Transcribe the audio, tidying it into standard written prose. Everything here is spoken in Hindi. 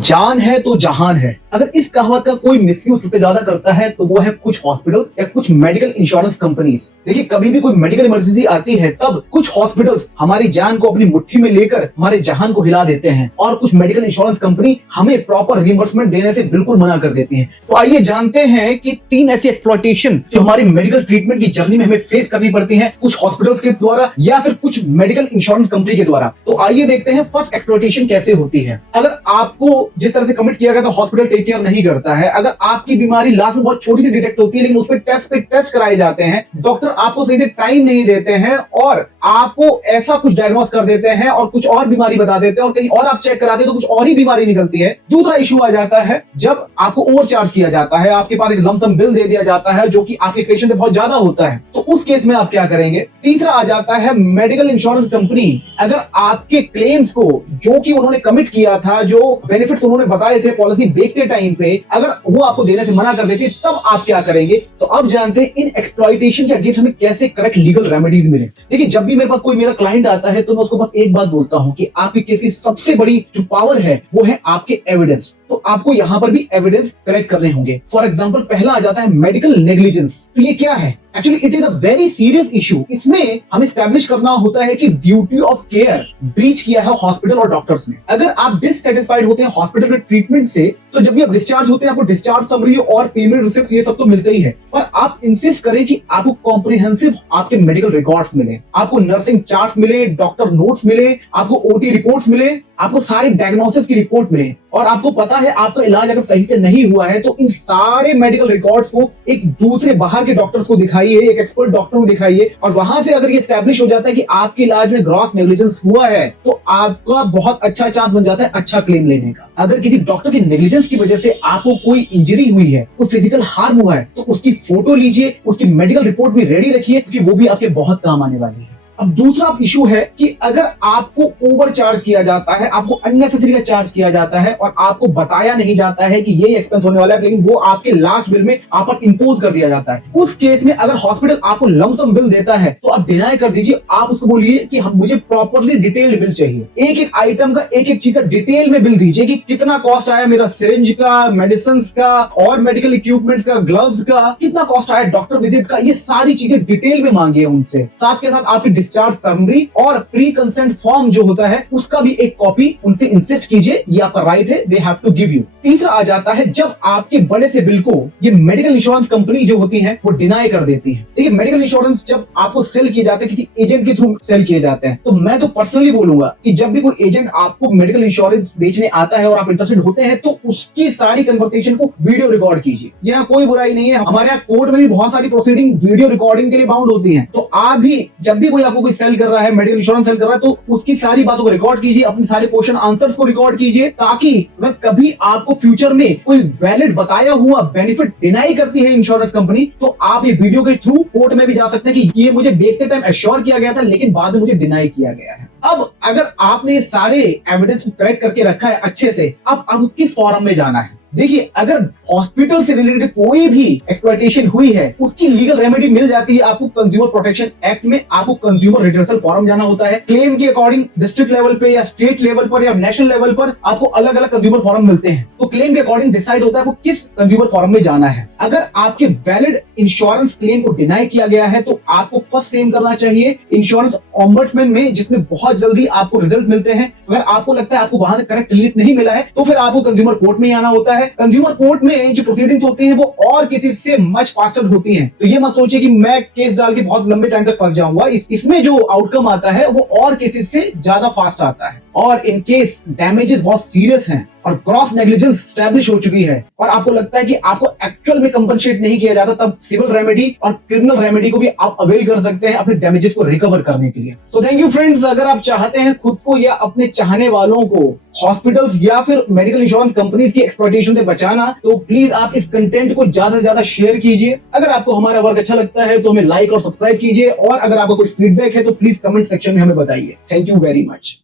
जान है तो जहान है। अगर इस कहावत का कोई मिसयूज सबसे ज्यादा करता है तो वो है कुछ हॉस्पिटल्स या कुछ मेडिकल इंश्योरेंस कंपनीज। देखिए, कभी भी कोई मेडिकल इमरजेंसी आती है तब कुछ हॉस्पिटल्स हमारी जान को अपनी मुट्ठी में लेकर हमारे जहान को हिला देते हैं और कुछ मेडिकल इंश्योरेंस कंपनी हमें प्रॉपर रिइंबर्समेंट देने से बिल्कुल मना कर देती है। तो आइए जानते हैं कि 3 ऐसी एक्सप्लॉयटेशन जो हमारी मेडिकल ट्रीटमेंट की जर्नी में हमें फेस करनी पड़ती है कुछ हॉस्पिटल्स के द्वारा या फिर कुछ मेडिकल इंश्योरेंस कंपनी के द्वारा। तो आइए देखते हैं फर्स्ट एक्सप्लॉयटेशन कैसे होती है। अगर आपको जिस तरह से कमिट किया गया तो हॉस्पिटल टेक केयर नहीं करता है, अगर आपकी बीमारी लास्ट में बहुत छोटी सी डिटेक्ट होती है लेकिन उस पर टेस्ट कराए जाते हैं, डॉक्टर आपको सही से टाइम नहीं देते हैं और आपको ऐसा कुछ डायग्नोस कर देते हैं और कुछ और बीमारी बता देते हैं और कहीं और आप चेक कराते हैं तो कुछ और ही बीमारी निकलती है। दूसरा इशू आ जाता है जब आपको ओवरचार्ज किया जाता है, आपके पास एक लमसम बिल दे दिया जाता है जो कि आपके एक्सपेक्टेशन से बहुत ज्यादा होता है, तो उस केस में आप क्या करेंगे। तीसरा आ जाता है मेडिकल इंश्योरेंस कंपनी अगर आपके क्लेम्स को जो कि उन्होंने कमिट किया था, जो बेनिफिट्स उन्होंने बताए थे पॉलिसी बेचते टाइम पे, अगर वो आपको देने से मना कर देती है तब आप क्या करेंगे। तो अब जानते हैं इन एक्सप्लॉयटेशन के अगेंस्ट हमें कैसे करेक्ट लीगल रेमेडीज मिले। देखिए, जब भी मेरे पास कोई मेरा क्लाइंट आता है तो मैं उसको बस एक बात बोलता हूं कि आपके केस की सबसे बड़ी जो पावर है वो है आपके एविडेंस। तो आपको यहां पर भी एविडेंस कलेक्ट करने होंगे। फॉर एग्जांपल, पहला आ जाता है मेडिकल नेग्लिजेंस। तो ये क्या है? Actually it is a very serious issue. इसमें हमें एस्टैब्लिश करना होता है कि ड्यूटी ऑफ केयर ब्रीच किया है हॉस्पिटल और डॉक्टर्स ने। अगर आप डिससेटिस्फाइड होते हैं हॉस्पिटल के ट्रीटमेंट से तो जब भी आप डिस्चार्ज होते हैं आपको डिस्चार्ज समरी और पेमेंट रिसिप्ट ये सब तो मिलते ही है, पर आप इंसिस्ट करें कि आपको कॉम्प्रिहेंसिव आपके मेडिकल रिकॉर्ड्स मिले, आपको नर्सिंग चार्ट्स मिले, डॉक्टर नोट्स मिले, आपको ओटी रिपोर्ट्स मिले, आपको सारे डायग्नोसिस की रिपोर्ट मिले और आपको पता है आपका इलाज अगर सही से नहीं हुआ है तो इन सारे मेडिकल रिकॉर्ड्स को एक दूसरे बाहर के डॉक्टर्स को दिखाइए, एक एक्सपर्ट डॉक्टर को दिखाइए और वहां से अगर ये एस्टैब्लिश हो जाता है कि आपके इलाज में ग्रॉस नेग्लिजेंस हुआ है तो आपका बहुत अच्छा चांस बन जाता है अच्छा क्लेम लेने का। अगर किसी डॉक्टर की नेग्लिजेंस की वजह से आपको कोई इंजरी हुई है, कोई फिजिकल हार्म हुआ है, तो उसकी फोटो लीजिए, उसकी मेडिकल रिपोर्ट भी रेडी रखिए क्योंकि वो भी आपके बहुत काम आने वाली है। अब दूसरा इशू है कि अगर आपको ओवर चार्ज किया जाता है, आपको अननेसेसरी का चार्ज किया जाता है और आपको बताया नहीं जाता है कि ये एक्सपेंस होने वाला है, लेकिन वो आपके लास्ट बिल में आप पर इंपोज कर दिया जाता है। उस केस में अगर हॉस्पिटल आपको लमसम बिल देता है तो आप डिनाई कर दीजिए। आप उसको बोलिए कि हम मुझे प्रॉपरली डिटेल्ड बिल चाहिए, एक एक आइटम का एक एक चीज का डिटेल में बिल दीजिए कि कितना कॉस्ट आया मेरा सिरिंज का, मेडिसिन का और मेडिकल इक्विपमेंट्स का, ग्लव्स का, कितना कॉस्ट आया डॉक्टर विजिट का, ये सारी चीजें डिटेल में मांगिए उनसे। साथ के साथ आपकी डिस्चार्ज समरी और प्री कंसेंट फॉर्म जो होता है उसका भी एक कॉपी उनसे इंसिस्ट कीजिए, ये आपका राइट है, they have to give you. तीसरा आ जाता है जब आपके बड़े से बिल को ये मेडिकल इंश्योरेंस कंपनी जो होती है वो डिनाई कर देती है। देखिए, मेडिकल इंश्योरेंस जब आपको सेल किए जाते हैं, किसी एजेंट के थ्रू सेल किए जाते हैं, तो मैं तो पर्सनली बोलूंगा कि जब भी कोई एजेंट आपको मेडिकल इंश्योरेंस बेचने आता है और आप इंटरेस्टेड होते हैं तो उसकी सारी कन्वर्सेशन को वीडियो रिकॉर्ड कीजिए। यहाँ कोई बुराई नहीं है, हमारे यहाँ कोर्ट में भी बहुत सारी प्रोसीडिंग वीडियो रिकॉर्डिंग के लिए बाउंड होती है। तो आप भी जब भी कोई आपको कोई सेल कर रहा है, मेडिकल इंश्योरेंस सेल कर रहा है, तो उसकी सारी बातों को रिकॉर्ड कीजिए, अपनी सारे क्वेश्चन आंसर्स को रिकॉर्ड कीजिए, ताकि अगर कभी आपको फ्यूचर में कोई वैलिड बताया हुआ बेनिफिट डिनाई करती है इंश्योरेंस कंपनी तो आप ये वीडियो के थ्रू कोर्ट में भी जा सकते हैं कि ये मुझे बेचते टाइम एश्योर किया गया था लेकिन बाद में मुझे डिनाई किया गया है। अब अगर आपने ये सारे एविडेंस को कलेक्ट करके रखा है अच्छे से, अब आपको किस फॉरम में जाना है। देखिए, अगर हॉस्पिटल से रिलेटेड कोई भी एक्सप्लॉयटेशन हुई है उसकी लीगल रेमेडी मिल जाती है आपको कंज्यूमर प्रोटेक्शन एक्ट में। आपको कंज्यूमर रिड्रेसल फॉरम जाना होता है। क्लेम के अकॉर्डिंग डिस्ट्रिक्ट लेवल पे या स्टेट लेवल पर या नेशनल लेवल पर आपको अलग अलग कंज्यूमर फॉरम मिलते हैं। तो क्लेम के अकॉर्डिंग डिसाइड होता है आपको किस कंज्यूमर फॉरम में जाना है। अगर आपके वैलिड इंश्योरेंस क्लेम को डिनाई किया गया है तो आपको फर्स्ट क्लेम करना चाहिए इंश्योरेंस ऑम्बड्समैन में, जिसमें बहुत जल्दी आपको रिजल्ट मिलते हैं। अगर आपको लगता है आपको वहां से करेक्ट रिलीफ नहीं मिला है तो फिर आपको कंज्यूमर कोर्ट में आना होता है। कंज्यूमर कोर्ट में जो प्रोसीडिंग्स होती हैं वो और किसी से मच फास्टर होती हैं। तो ये मत सोचिए कि मैं केस डाल के बहुत लंबे टाइम तक फंस जाऊंगा। इसमें जो आउटकम आता है वो और केसेस से ज्यादा फास्ट आता है और इन केस डैमेजेस बहुत सीरियस हैं और ग्रॉस नेग्लिजेंस एस्टैब्लिश हो चुकी है और आपको लगता है कि आपको एक्चुअल में कंपनसेट नहीं किया जाता, तब सिविल रेमेडी और क्रिमिनल रेमेडी को भी आप अवेल कर सकते हैं अपने डैमेजेस को रिकवर करने के लिए। तो थैंक यू फ्रेंड्स। अगर आप चाहते हैं खुद को या अपने चाहने वालों को हॉस्पिटल्स या फिर मेडिकल इंश्योरेंस कंपनीज की एक्सप्लॉयटेशन से बचाना, तो प्लीज आप इस कंटेंट को ज्यादा से ज्यादा शेयर कीजिए। अगर आपको हमारा वर्क अच्छा लगता है तो हमें लाइक और सब्सक्राइब कीजिए और अगर आपका कोई फीडबैक है तो प्लीज कमेंट सेक्शन में हमें बताइए। Thank you very much.